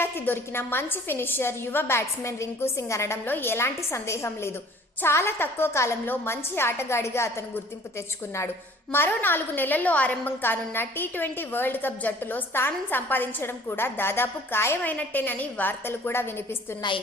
ఇండియాకి దొరికిన మంచి ఫినిషర్ యువ బ్యాట్స్మెన్ రింకు సింగ్ అనడంలో ఎలాంటి సందేహం లేదు. చాలా తక్కువ కాలంలో మంచి ఆటగాడిగా అతను గుర్తింపు తెచ్చుకున్నాడు. మరో 4 నెలల్లో ఆరంభం కానున్న టీ20 వరల్డ్ కప్ జట్టులో స్థానం సంపాదించడం కూడా దాదాపు ఖాయమైనట్టేనని వార్తలు కూడా వినిపిస్తున్నాయి.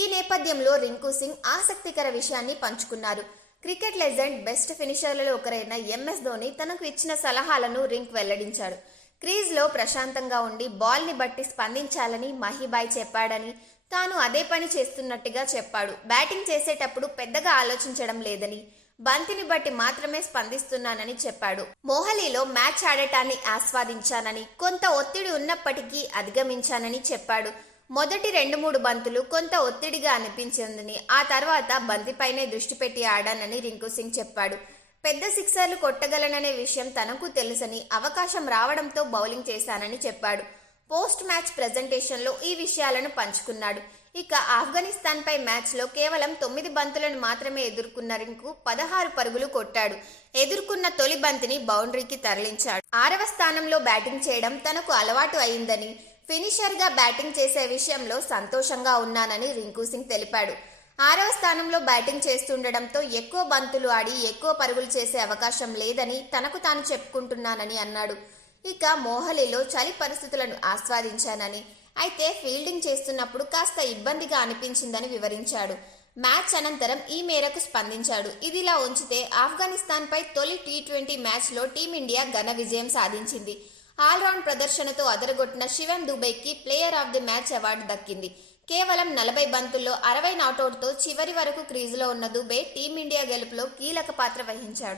ఈ నేపథ్యంలో రింకు సింగ్ ఆసక్తికర విషయాన్ని పంచుకున్నారు. క్రికెట్ లెజెండ్, బెస్ట్ ఫినిషర్లలో ఒకరైన ఎంఎస్ ధోని తనకు ఇచ్చిన సలహాలను రింక్ వెల్లడించాడు. క్రీజ్లో ప్రశాంతంగా ఉండి బాల్ని బట్టి స్పందించాలని మహీబాయ్ చెప్పాడని, తాను అదే పని చేస్తున్నట్టుగా చెప్పాడు. బ్యాటింగ్ చేసేటప్పుడు పెద్దగా ఆలోచించడం లేదని, బంతిని బట్టి మాత్రమే స్పందిస్తున్నానని చెప్పాడు. మొహాలీలో మ్యాచ్ ఆడటాన్ని ఆస్వాదించానని, కొంత ఒత్తిడి ఉన్నప్పటికీ అధిగమించానని చెప్పాడు. మొదటి 2-3 బంతులు కొంత ఒత్తిడిగా అనిపించిందని, ఆ తర్వాత బంతిపైనే దృష్టి పెట్టి ఆడానని రింకు సింగ్ చెప్పాడు. పెద్ద సిక్సర్లు కొట్టగలననే విషయం తనకు తెలుసని, అవకాశం రావడంతో బౌలింగ్ చేశానని చెప్పాడు. పోస్ట్ మ్యాచ్ ప్రెజెంటేషన్లో ఈ విషయాలను పంచుకున్నాడు. ఇక ఆఫ్ఘనిస్తాన్పై మ్యాచ్లో కేవలం 9 బంతులను మాత్రమే ఎదుర్కొన్న రింకు 16 పరుగులు కొట్టాడు. ఎదుర్కొన్న తొలి బంతిని బౌండరీకి తరలించాడు. 6వ స్థానంలో బ్యాటింగ్ చేయడం తనకు అలవాటు అయిందని, ఫినిషర్గా బ్యాటింగ్ చేసే విషయంలో సంతోషంగా ఉన్నానని రింకు సింగ్ తెలిపాడు. 6వ స్థానంలో బ్యాటింగ్ చేస్తుండడంతో ఎక్కువ బంతులు ఆడి ఎక్కువ పరుగులు చేసే అవకాశం లేదని తనకు తాను చెప్పుకుంటున్నానని అన్నాడు. ఇక మొహాలీలో చలి పరిస్థితులను ఆస్వాదించానని, అయితే ఫీల్డింగ్ చేస్తున్నప్పుడు కాస్త ఇబ్బందిగా అనిపించిందని వివరించాడు. మ్యాచ్ అనంతరం ఈ మేరకు స్పందించాడు. ఇదిలా ఉంచితే ఆఫ్ఘనిస్తాన్పై తొలి టీ20 మ్యాచ్లో టీమిండియా ఘన విజయం సాధించింది. ఆల్రౌండ్ ప్రదర్శనతో అదరగొట్టిన శివం దుబేకి player of the match award దక్కింది. కేవలం 40 బంతుల్లో 60 నాటౌట్తో చివరి వరకు క్రీజులో ఉన్న దుబే టీమిండియా గెలుపులో కీలక పాత్ర వహించాడు.